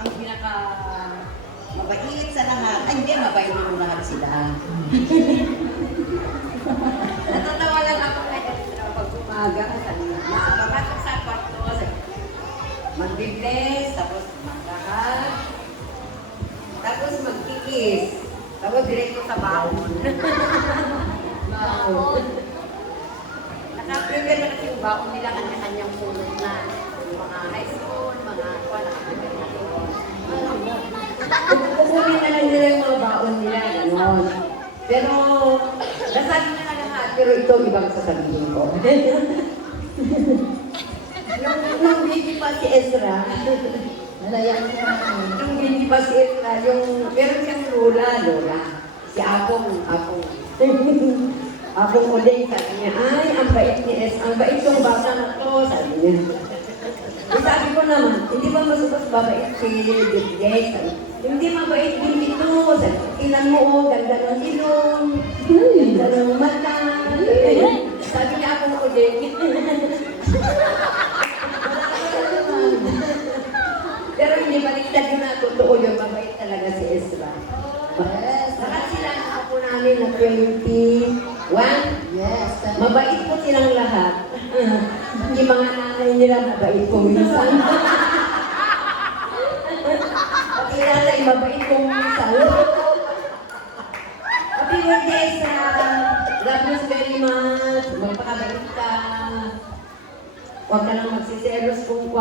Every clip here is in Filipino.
ang pinaka mabait sa lahat. Ay, hindi, mabait naman lahat sila. Natatawa lang ako kay Ezra pag umaga. Makapasok sa kwarto. Magbibless, tapos maglahat. Tapos magkikis. Tapos direkto sa baon. Baon. Naka-prepare na kasi yung baon nila kanya-kanyang sunod na. Yung mga high school, mga naka-prepare na doon. Kukunin na lang nila yung mga baon nila. Ganon. Pero, nasabi na lahat. Pero ito, ibang sasabihin ko. Nung baby pa si Ezra, nung baby pa si Ezra, meron siyang lola. Si Apong. Apong uling, sabi niya, ay, ang bait ni Ezra, ang bait yung bata na to, sabi niya. Sabi ko naman, hindi ba mas babait si Bigday? Hindi mabait din ito. Ilan mo, ganda ng ilong, ganda ng mata. Sabi niya Apong uling. Pero hindi baliktad yun na totoo yun, mabait talaga si Ezra. Yes. Lahat sila na ako namin na 21. Yes. Mabait po silang lahat. Yung mga nanay nila mabait po minsan. Pati nanay mabait po minsan. Happy birthday, Ezra! God bless very much. Magpakabait ka. Huwag ka lang magsiselos kung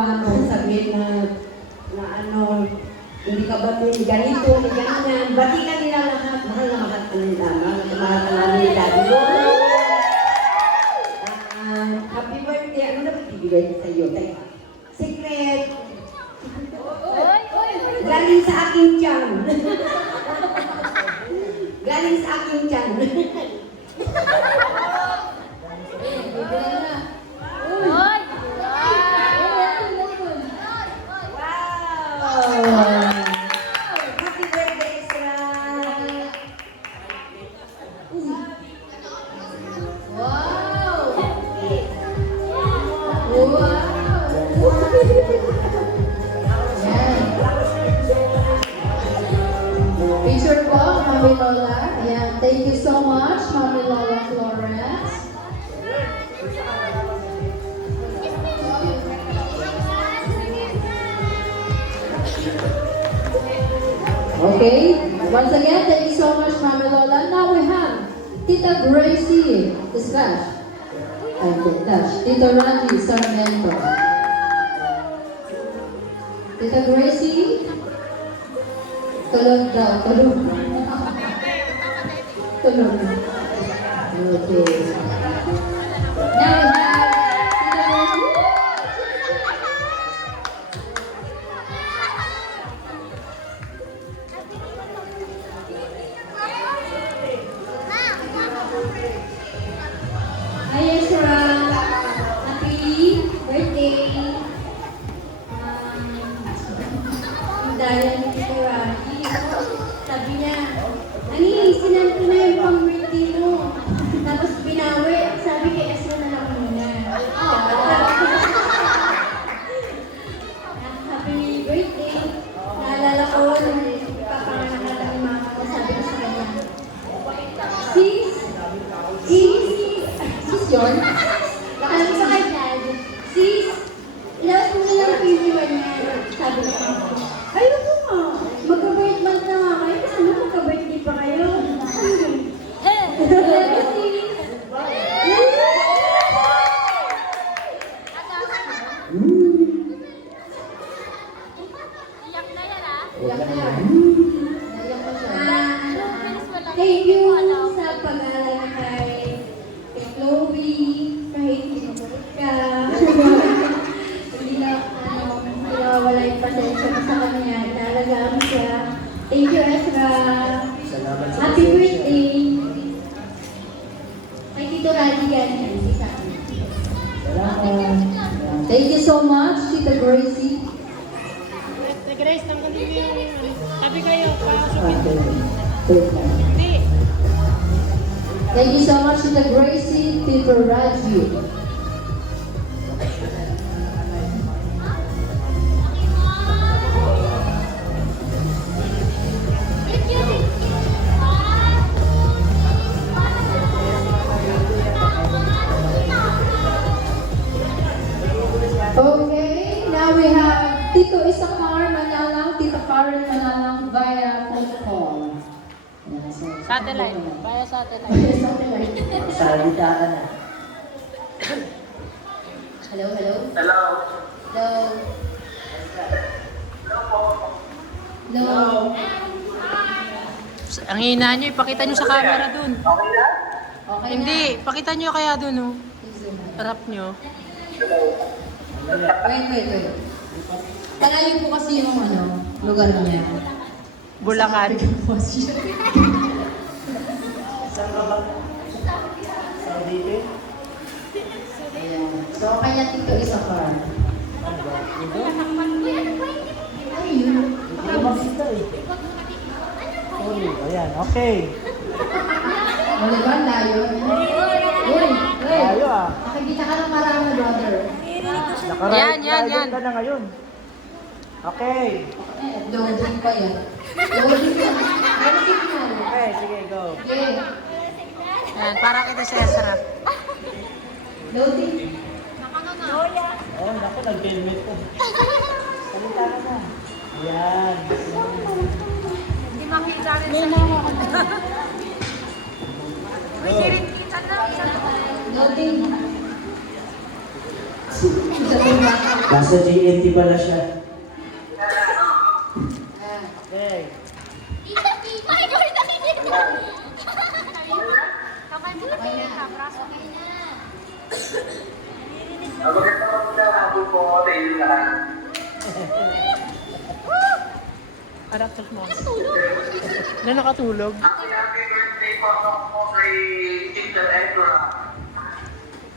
sabihin na ano, hindi ka ba ganito, ganyan. Bati ka nila lahat. Mahal na mahal ka nila. Mahal ka namin ni Daddy. Happy birthday. Ano na bibigay niya sa'yo? Secret. Galing sa aking tiyan. Galing sa aking tiyan. Happy birthday, Ezra! Wow! Picture po, Mami Lola. Ayan, thank you so much, Mami Lola Florence. Okay, once again, thank you so much, Mami Lola. Now we have Tita Gracie, slash, Tita Randy Sarmiento. Tita Gracie, tulog daw, tulog. Tulog. Okay. Now we have Tita Gracie. Hi, Ezra. Happy birthday. Dahil ni Tito Raji, sabi niya, Ani, sinan ko na yung pang-birthday mo. Tapos binawi, sabi kay Ezra na lang muna. Happy birthday. Naalala ko, nung ipapanganak na ng mama ko, sabi ko sa kanya, Sis, yun? Sabi ko kay Dad, Sis, ilabas mo na lang PV1 niya. Sabi ko, ayoko nga. Magka-birth month na nga kayo. Kasi ano magka-birthday pa kayo? Iyak na yan ah. Iyak na yan. Naiyak ko siya. Thank you sa pag-aalala kay Chloe. Kahit pinukulit ka. Hindi na wala yung pasensya mo sa kanya. Inalagaan mo siya. Thank you, Ezra. Happy birthday. Kay Tito Raji yan. Thank you so much, Tita Gracie. Grace, tanggalin mo yung sabi kayo, Hindi. Thank you so much, Tita Gracie, Tito Raji. Tito Isakar Manalang, Tita Karen Manalang via phone call. Ayan, so, Satellite. Via satellite. Via satellite. Salita ka na. Hello, hello. Hello. Hello. Hello. Ang hina nyo, ipakita nyo sa camera dun. Okay na? Okay Hindi, pakita nyo kaya dun, oh. na. Harap nyo. Wait. Palayo po kasi yung lugar niya. Bulacan. Saan ka ba? Sa dito? Ayan. So, kaya Tito Isakar. Ano ba? Dito? Ayun. Hindi ko makita eh. Uy, ayan, okay. O, diba? Layo. Uy! Tayo ah. Nakikita ka ng marami, brother. Naka-right Yan. ka na ngayon. Okay. Loading pa yan. Loading pa. Ano signal? Okay, sige, go. Okay. Yan, para kita sa Ezra. Loading. Oh, naku, nag-helmet ko. Salita ka na. Ayan. Hindi makita rin May sa... nawa ka na. Go. Loading. Sa bumba. Nasa GNT pala siya. Ah. Okay. Ang magandang mga hapon po sa inyo lahat. Harap mo. Na nakatulog. Happy birthday po ako kay Teacher Ezra.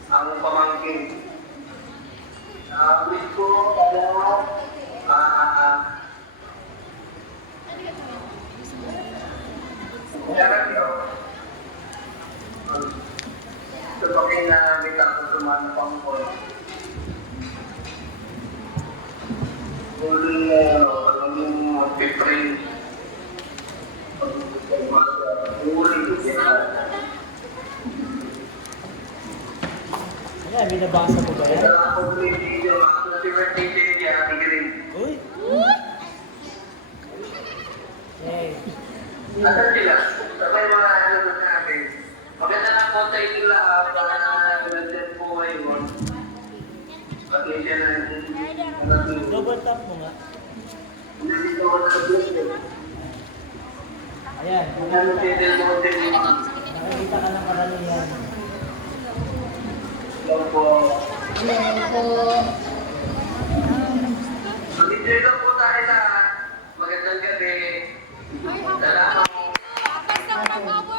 Ang pamangkin. Wish ko meron yun. Sa bagay na may tapos sumanapang ko. Kung alam yung mag-pipray. Ayan, binabasa mo ba yan? Uy! Okay. Asan sila? Sabay mga ano na natin. Maganda na po sa inyo lahat para nag-set po kayo. Pag-isya na Double tap mo nga. Ayan, nakikita ka ng karamihan. Hello po. Mag-enjoy lang po tayo lahat. Magandang gabi. Salamat.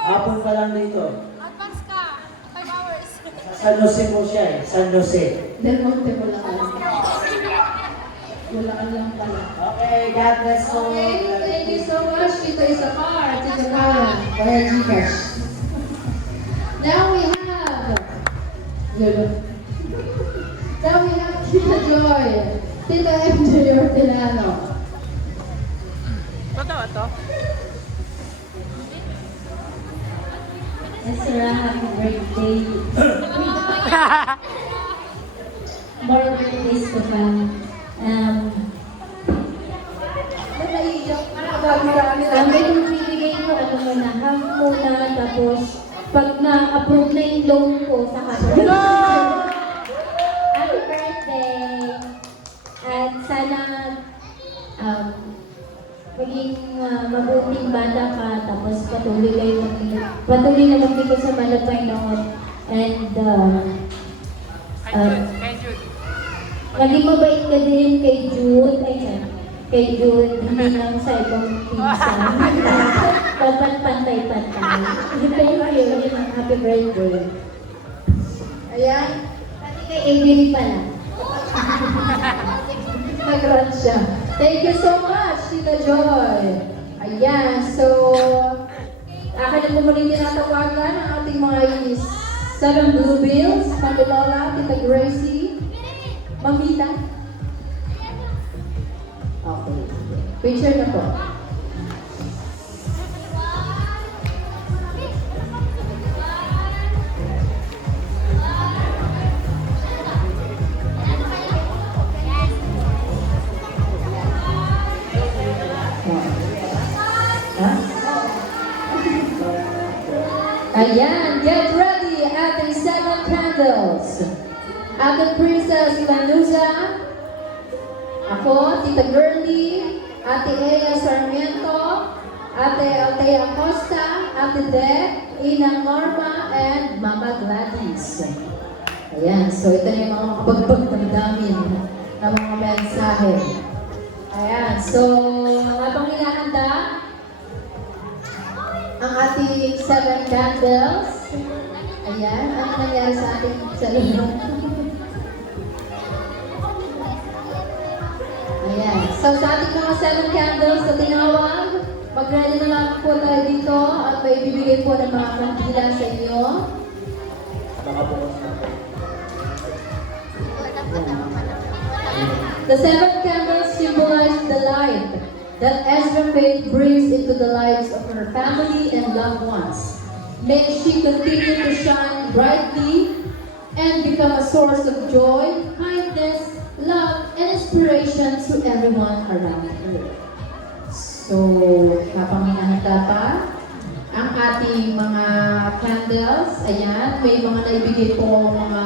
Hapon pa lang dito. Advance ka. 5 hours. Sa San Jose po siya eh. San Jose. Del Monte wala ka lang. Wala ka lang pala. Okay, God bless you. Okay, thank you so much, Tito Isakar, Tito Karen, via Gcash. Now we have, Tita Joy, Tita MJ Ortilano. Totoo to? Ezra, happy birthday. More birthdays to come. Ang binibigay ko, ano muna, half muna, tapos pag na-approve na yung loan ko, saka happy birthday! At sana maging mabuting bata ka, tapos patuloy na magbigay sa banal Panginoon. And Kay Jude. maging mabait ka din kay Jude, kay Jude, hindi lang sa ibang pinsan. Dapat pantay-pantay. Thank you, yun ang happy birthday. Ayan, pati kay Avery pala. Nag-run siya. Thank you so much, Tita Joy. Ayan, so, akin na po muli tinatawagan ang ating mga Seven Blue Bills, Mandilola, Tita Gracie, Mamita. Okay. Picture na po. Ayan, get ready at the 7 candles. Ate Princess Lanuza, ako, Tita Girlie, Ate Ea Sarmiento, Ate Altea Costa, Ate Deb, Ina Norma, and Mama Gladys. Ayan, so ito na yung mga makapagbagdamdamin ng mga mensahe. Ayan, so habang hinahanda ang ating 7 candles, ayan, ano nangyari sa ating salon? Ayan, so sa ating mga 7 candles na tinawag, mag-ready na lang po tayo dito at may bibigay po ng mga kandila sa inyo. The 7 candles symbolize the light that Ezra Faith brings into the lives of her family and loved ones. May she continue to shine brightly and become a source of joy, kindness, love, and inspiration to everyone around her. So, habang hinahanda pa ang ating mga candles, ayan, may mga naibigay po mga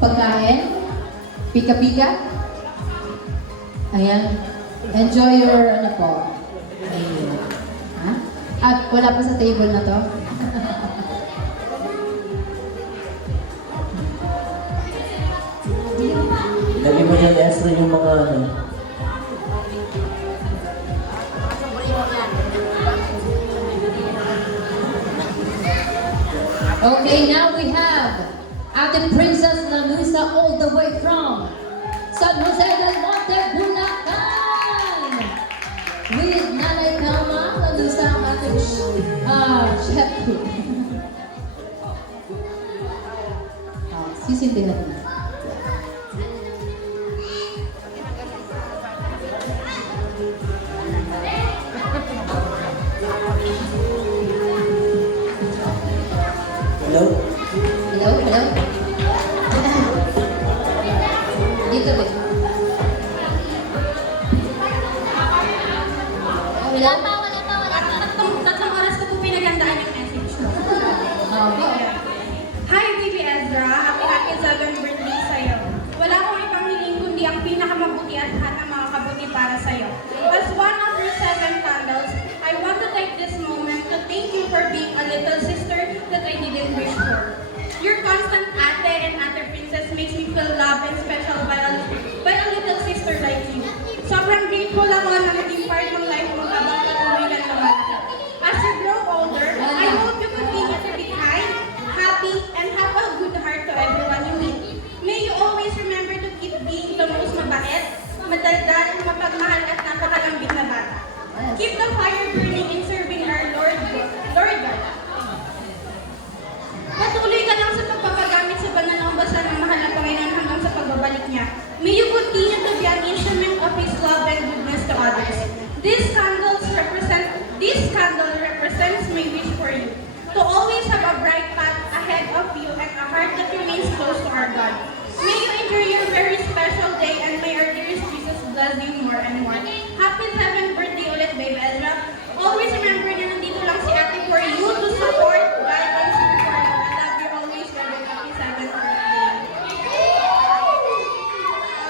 pagkain, pika-pika. Ayan, enjoy your ano po. Ayan. Ha? At wala pa sa table na to. Lagi mo dyan, Ezra, yung mga ano. Okay, now we have Ate Princess Lanuza all the way from San Jose del Monte, Bulacan! With Nanay Kalma Lanuza ang ating chef. Sisindi natin. Hello? Hello? Hello? Dito ba? Wala pa. Tatlong oras ko po pinagandaan yung message ko. Hi, Baby Ezra. Happy 7th birthday sa'yo. Wala akong ibang hiling kundi ang pinakamabuti at lahat ng mga kabuti para sa'yo. As one of your 7 candles, I want to take this moment to thank you for being a little sister that I didn't wish for. Your constant ate and ate princess makes me feel loved and special by a little sister like you. Sobrang grateful ako na naging part ng life mo habang patuloy ka lumalaki. As you grow older, I hope you continue to be kind, happy, and have a good heart to everyone you meet. May you always remember to keep being the most mabait, madaldal, mapagmahal at napakalambing na bata. Keep the fire burning in serving our Lord God. Patuloy ka lang sa pagpapagamit sa banal ng basa ng mahal na Panginoon hanggang sa pagbabalik niya. May you continue to be an instrument of His love and goodness to others. This candle represents my wish for you. To always have a bright path ahead of you and a heart that remains close to our God. May you enjoy your very special day and may our dearest Jesus bless you more and more. Happy 7th birthday ulit, Baby Ezra. Always remember na nandito lang si Ate for you to support, guide, and support. I love you always, Baby. Happy 7th birthday.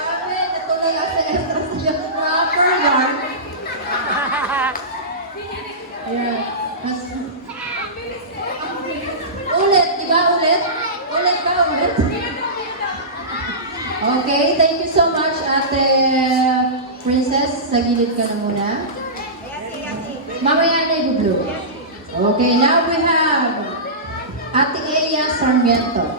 Grabe, natuloy ako sa extra sa proper yarn. Ayan. Ulit, di ba? Ulit? Ulit ba? Ulit? Okay, thank you so much, Ate Princess. Sa gilid ka na muna. Mamaya na i-blow. Okay, now we have Ate Ea Sarmiento.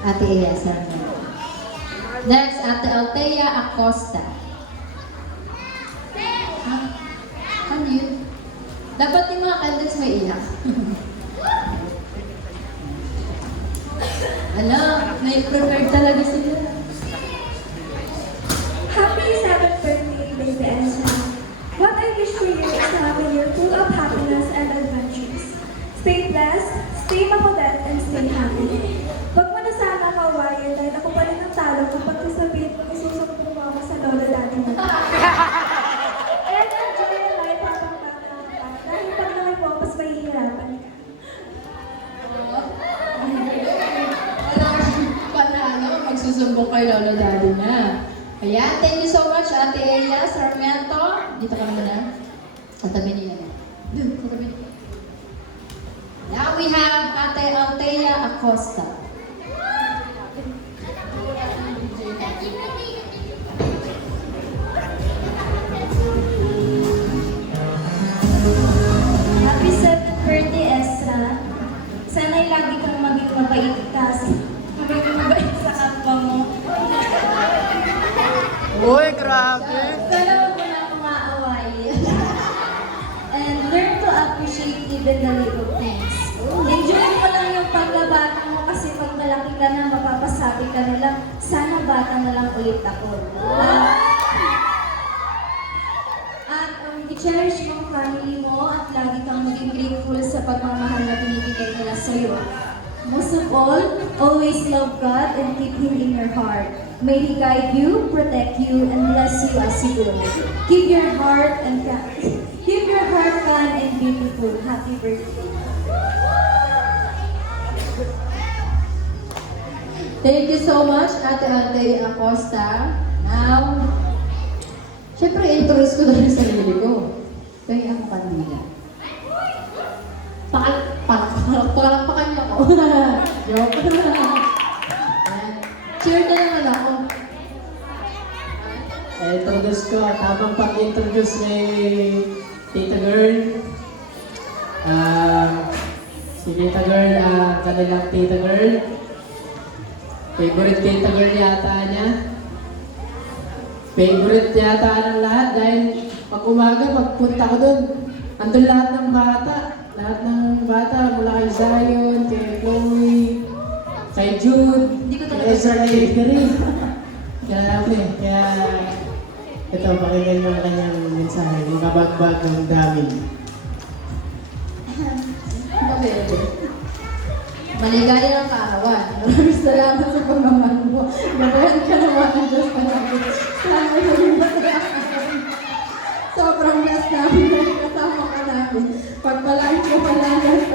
Ate Ea Sarmiento. Next, Ate Altea Acosta. Ano yun? Dapat yung mga candles may iyak. Ano, may prepared talaga sila. Happy 7th birthday, Baby Ezra. What I wish for you is to have a year full of happiness and adventures. Stay blessed, stay makulit, and stay happy. Huwag mo na sana kawayan dahil ako pa rin ang talo kapag sasabihin mo isusumpong mo ako sa lola dati mo. And magsusumbong kay Lola Daddy na. Ayan, thank you so much, Ate Elia Sarmiento. Dito ka naman na. Katabi niya. Katabi niya. Now we have Ate Althea Acosta. Happy 7th birthday, Ezra. Sana'y lagi kang maging mabait maging mabait sa kapwa mo. Uy, grabe. Sana huwag mo na kumaaway. And learn to appreciate even the little things. Enjoy mo lang yung pagkabata mo kasi pag malaki ka na, mapapasabi ka nila, sana bata na lang ulit ako. At i-cherish mo ang family mo at lagi kang maging grateful sa pagmamahal na binibigay nila sa'yo. Most of all, always love God and keep Him in your heart. May He guide you, protect you, and bless you as you go. Keep your heart kind and beautiful. Happy birthday. Thank you so much, Ate Althea Acosta. Now, syempre, introduce ko na rin sarili ko. Kaya ako kanina. Palakpakan niyo ako. Joke. Ayan. Cheer na naman ako. Introduce ko, tamang pag-introduce ni Tita Girl. Si Tita Girl, kanilang Tita Girl. Favorite Tita Girl yata niya. Favorite yata ng lahat dahil pag umaga, pagpunta ko doon, andun lahat ng bata. Lahat ng bata, mula kay Zion, kay Chloe, kay Jude, kay Ezra, kay Gary. Kaya namin eh. Kaya ito, pakinggan mo ang kanyang mensahe. Yung kabagbag ng dami. Maligaya ang kaarawan. Maraming salamat sa pagmamahal mo. Gabayan ka naman ng Diyos ka namin. Sana yung sobrang bless namin na kasama ka namin. Pagpalain ko palayan.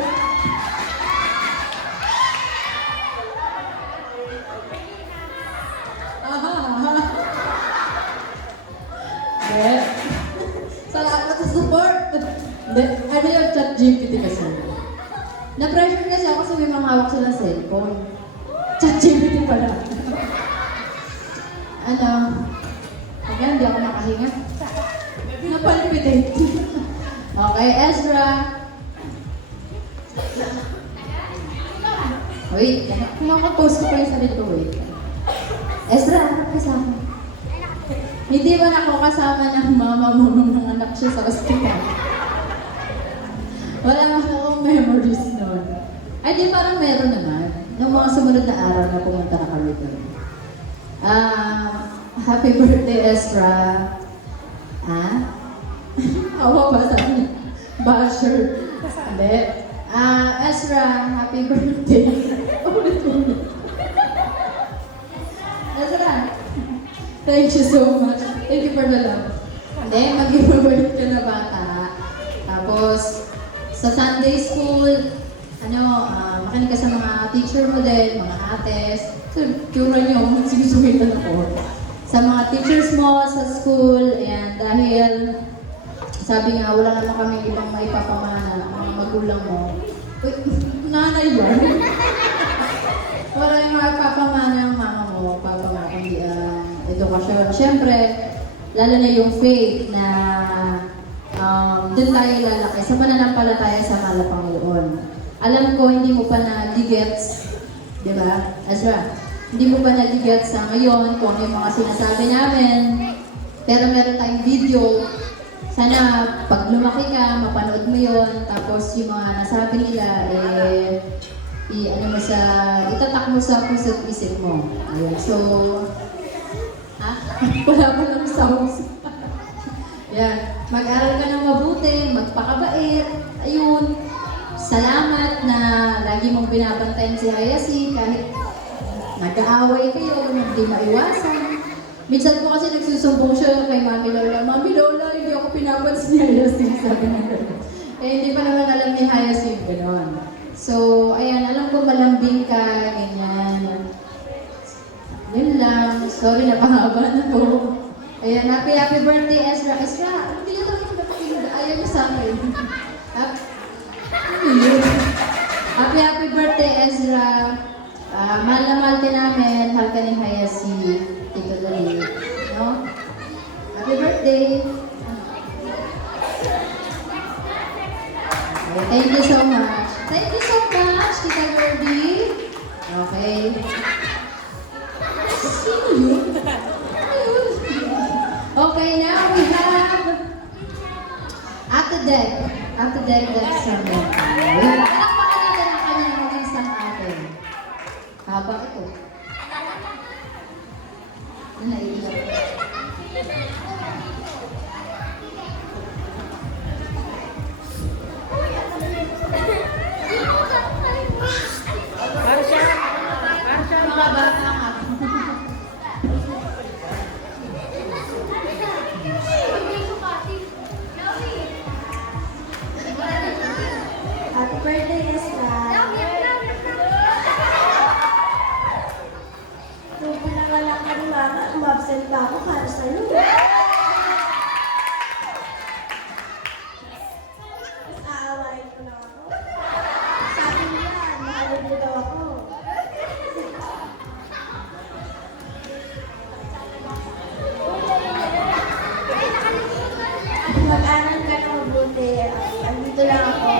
Salamat sa support. Ano yung chat GPT kasi? Na-pressure kasi ako kasi may mga hawak silang cellphone. Chat GPT pala. Again, hindi ako makahinga. Napalpitate. Okay, Ezra. Wait, pinaka-post ko pa yung sarili ko, wait. Ezra, ano kasama? Hindi ba na ako kasama ng mama mo nung nanganak siya sa ospital? Wala nga akong memories noon. Ay, di parang meron naman. Noong mga sumunod na araw na pumunta na kami doon. Happy birthday, Ezra. Awa ba sa akin? Basher. Hindi. Ezra, happy birthday. Ulit-ulit. Ezra, thank you so much. Thank you for the love. Hindi, mag-iwawait ka na bata. Tapos, sa Sunday school, makinig ka sa mga teacher mo din, mga ates. So, tura nyo, sinusumitan ako. Sa mga teachers mo sa school, ayan, dahil sabi nga, wala naman kami ibang maipapamana, mga magulang mo. Uy, nanay yan. Wala yung maipapamana ng mama mo, papa mo, kundi edukasyon. Siyempre, lalo na yung faith na doon tayo lalaki sa pananampalataya sa mahal na Panginoon. Alam ko, hindi mo pa na-gets, di ba? Ezra, hindi mo pa na-gets sa ngayon kung ano yung mga sinasabi namin. Pero meron tayong video. Sana pag lumaki ka, mapanood mo yon. Tapos yung mga nasabi nila, itatak mo sa puso't isip mo. Ayun. So, wala pa lang sounds. Yan. Mag-aral ka ng mabuti, magpakabait. Ayun. Salamat na lagi mong binabantayan si Hayasi kahit nag-aaway kayo, hindi maiwasan. Minsan po kasi nagsusumbong siya kay Mami Lola, Mami Lola, hindi ako pinapansin ni Hayasi, sabi niya gano'n. Hindi pa naman alam ni Hayasi gano'n. So, ayan, alam ko malambing ka, ganyan. Yun Sorry, napahaba na po. Ayan, happy birthday, Ezra. Ezra, hindi na ito ayaw niyo sa akin. Happy birthday, Ezra. Mahal na mahal ka namin. Mahal ka ni Haya si Tito Dali. No? Happy birthday. Okay, thank you so much. Thank you so much, Tita Gordy. Okay. Sino yun? Okay, now we have Ate Deg. Ate Deg Sarmiento. Palakpakan natin ang kanyang mag-isang ate. Haba ito. Naiiyak. Mga bata nga. Happy birthday, Ezra. Nung pinanganak ka ni Mama, umabsent pa ako para sa'yo. Mas aawain ko lang ako. Sabi niya, mahal mo daw ako. Mag-aral ka na mabuti. Andito lang ako.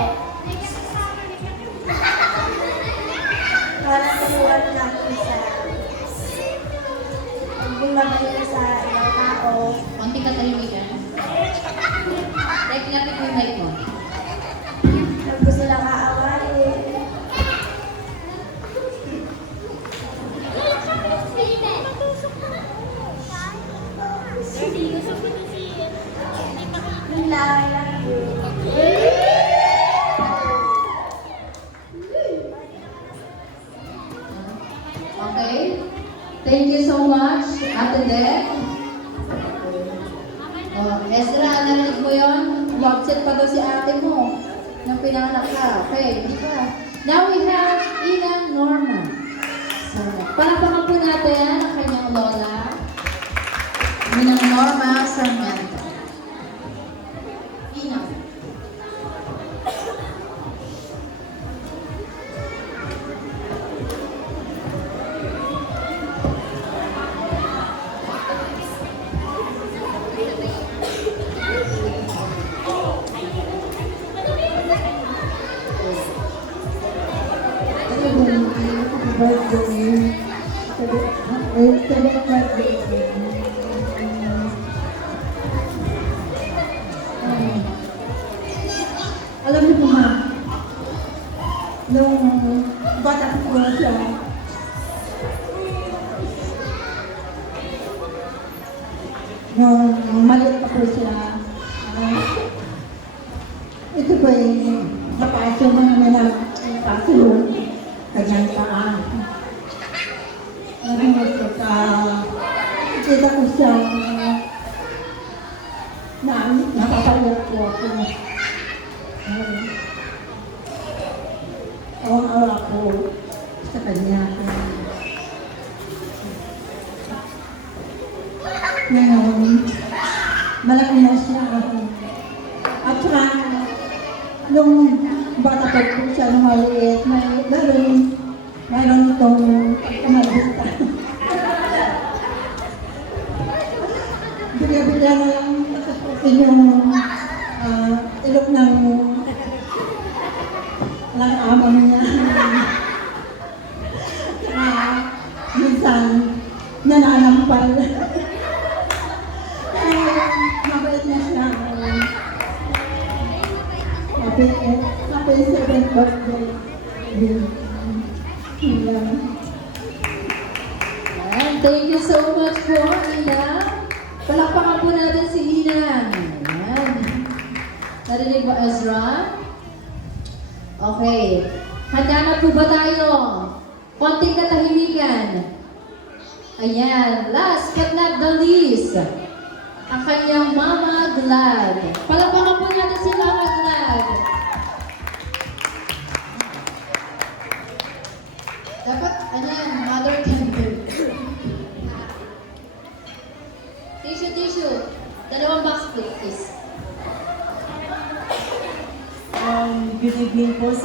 Para tulungan natin sa bumabalik sa ibang tao. Konti ka tayo, Mika. Like natin yung mic mo. Huwag ko sila kaawain. Yun lang, I love you. Okay? Thank you so much, Ate Deg. Oh, Ezra, narinig mo yun? Upset pa daw si ate mo nang pinanganak ka. Okay, hindi pa. Now we have Inang Norma. So, palakpakan po natin ang kanyang lola. Inang Norma Sarmiento. Inang. Alam niyo po ma, nung bata ko siya, nung maliit pa po siya, ito po yung napasyo mo naman na pasulong, kanyang paa. Kita ko siya na nakapalot po ako. Awang-awa ko sa kanya. Ngayon, malaki na siya. At saka, nung bata ko po siya nung maliit, mayroon itong kamalita. Bigla-bigla na lang natapusin yung ilok ng amo niya. Minsan, nananampal. Mabait na siya. Happy 7th birthday. Thank you so much po, Ina. Palakpakan po natin si Ina. Ayan. Narinig ba, Ezra? Okay. Handa na po ba tayo? Konting katahimikan. Ayan. Last but not the least, ang kanyang Mama Glad. Palakpakan po natin si Mama Glad. Dapat, ayan, mother tender.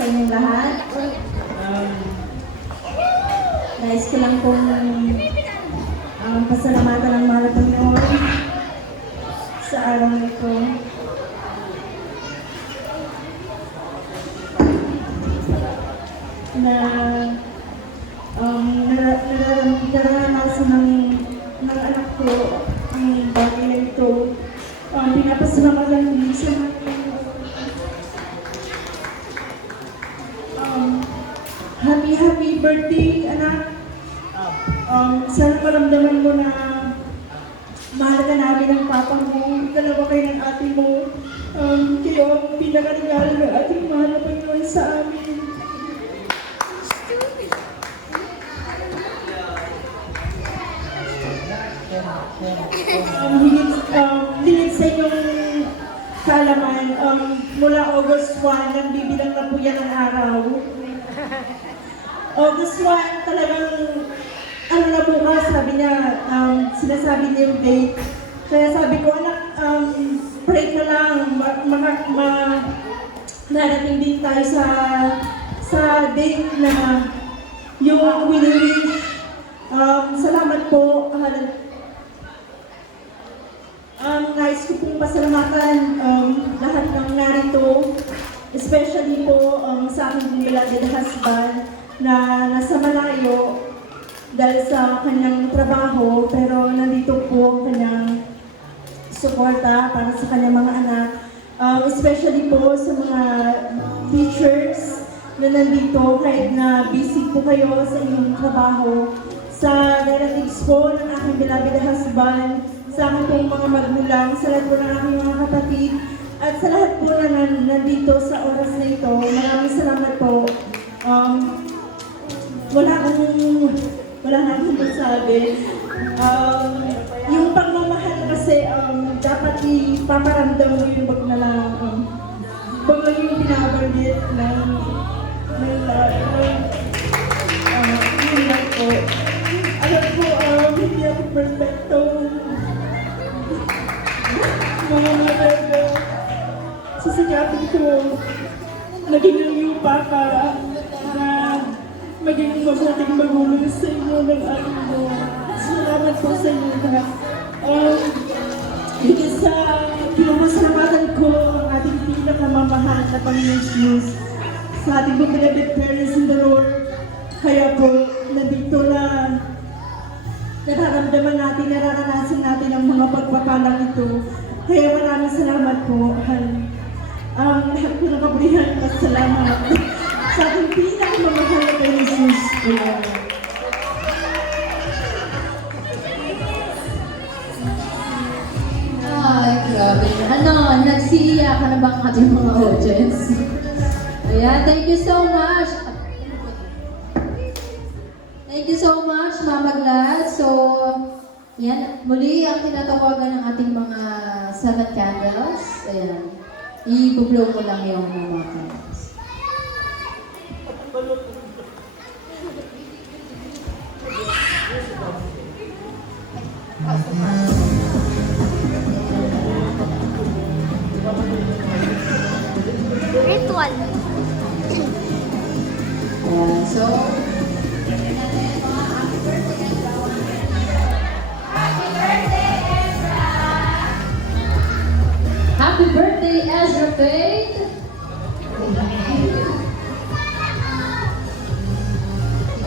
sa inyong lahat. Nais ko lang pong pasalamatan ang mahal na Panginoon sa araw na ito. Na nararanasan ng anak ko ang bagay na ito. Pinapasalamatan ko sa mga happy birthday, anak. Sana maramdaman mo na mahal ka namin ng papa mo, dalawa kayo ng ate mo. Kayo ang pinakaregalo ng ating mahal na Panginoon sa amin. Higit sa inyong kaalaman, mula August 1, nagbibilang na po yan ang araw. August 1, talagang, ano na bukas, sabi niya, sinasabi niya yung date. Kaya sabi ko, anak, pray ka lang, narating din tayo sa date na yung wini-wish. Salamat po. Nais ko pong pasalamatan lahat ng narito, especially po sa aking beloved husband na nasa malayo dahil sa kanyang trabaho, pero nandito po ang kanyang suporta para sa kanyang mga anak. Especially po sa mga teachers na nandito kahit na busy po kayo sa inyong trabaho, sa relatives po ng aking beloved husband, sa aking pong mga magulang, sa lahat po ng aking mga kapatid, at sa lahat po na nandito sa oras na ito. Maraming salamat po. Wala na akong masabi. Yung pagmamahal kasi dapat ipaparamdam mo yung wag na lang yung binabanggit ng yun lang po. Alam ko, hindi ako perfecto. Mga mababa. Sasagapin ko naging ang lupa para na maging mabuting magulang sa inyo ng aking mo. Salamat po sa inyo lahat. Higit sa pinapasalamatan ko ang ating pinakamamahal na Panginoon Diyos sa ating beloved parents in the Lord. Kaya po, nandito na nararamdaman natin, nararanasan natin ang mga pagpapalang ito. Kaya maraming salamat po. Lahat ko ng kabrihan at salamat sa ating pinakamamahal na Panginoon Jesus. Ay, grabe. Nagsiiyak ka na ba ang ating mga audience? Ayan, thank you so much. Thank you so much, Mama Glad. So, yan, muli ang tinatawagan ng ating mga 7 candles. Ayan, i-blow ko lang yung mga candles. Ritual. Ayan, so, happy birthday, Ezra Faith!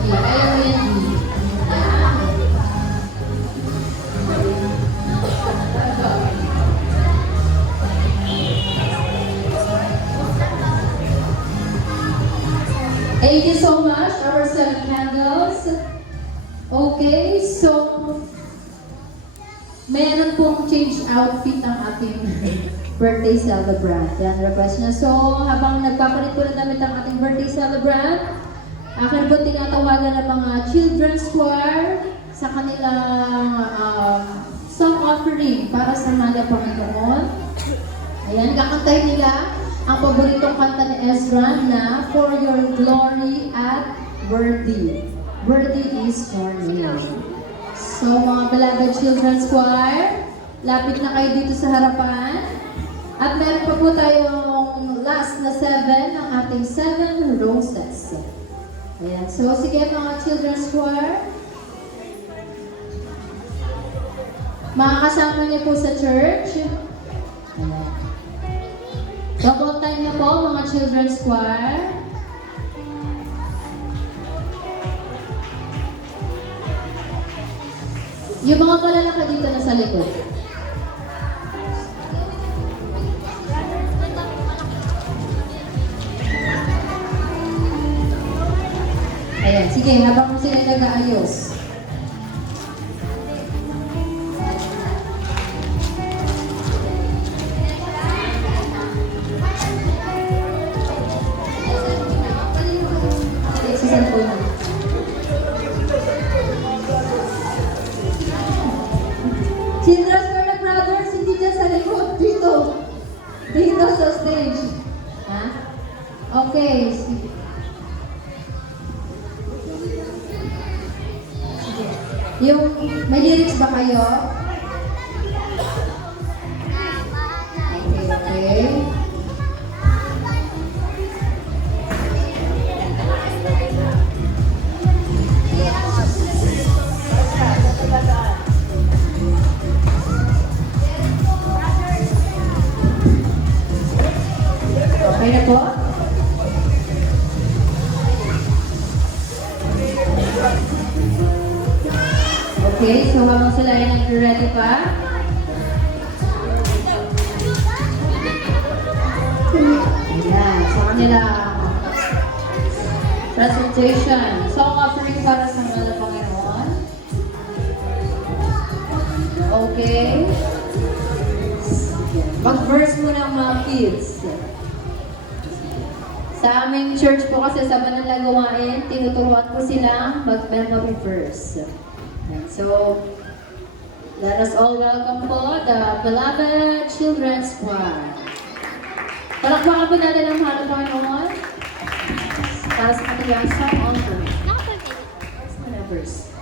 Sige, ayaw mo yan. Thank you so much, our 7 candles. Okay, so meron pong change outfit ang ating birthday celebrant. Yan, request niya. So, habang nagpapalit po ng damit ang ating birthday celebrant, akin po tinatawagan ng mga children's choir sa kanilang song offering para sa mga Panginoon. Ayan, kakantahin nila ang paboritong kanta ni Ezra na For Your Glory at Worthy. Worthy is your name. So, mga beloved children's choir, lapit na kayo dito sa harapan. At meron pa po tayong last na 7 ng ating 7 roses. Ayan. So, sige mga children's choir. Mga kasama niyo po sa church. Ayan. Double time niyo po mga children's choir. Yung mga malalaki dito na sa likod. Ayan, sige, habang sila nag-aayos. Sa cellphone. Children's Choir Brothers, hindi dyan sa likod. Dito. Dito sa stage. Ha? Okay. Sige. Yung, may lyrics ba kayo? Okay, okay. Okay na po? Okay, so habang sila ay nag-ready pa. Ayan, sa kanila presentation. Song offering para sa mga Panginoon. Okay. Mag-verse muna ang mga kids. Sa aming church po kasi sa Banal Gawain, tinuturuan po silang mag-memory verse. So, let us all welcome po the beloved children's choir. Palakpakan po natin ang mahal na Panginoon. Para sa kanilang song offering. Verse.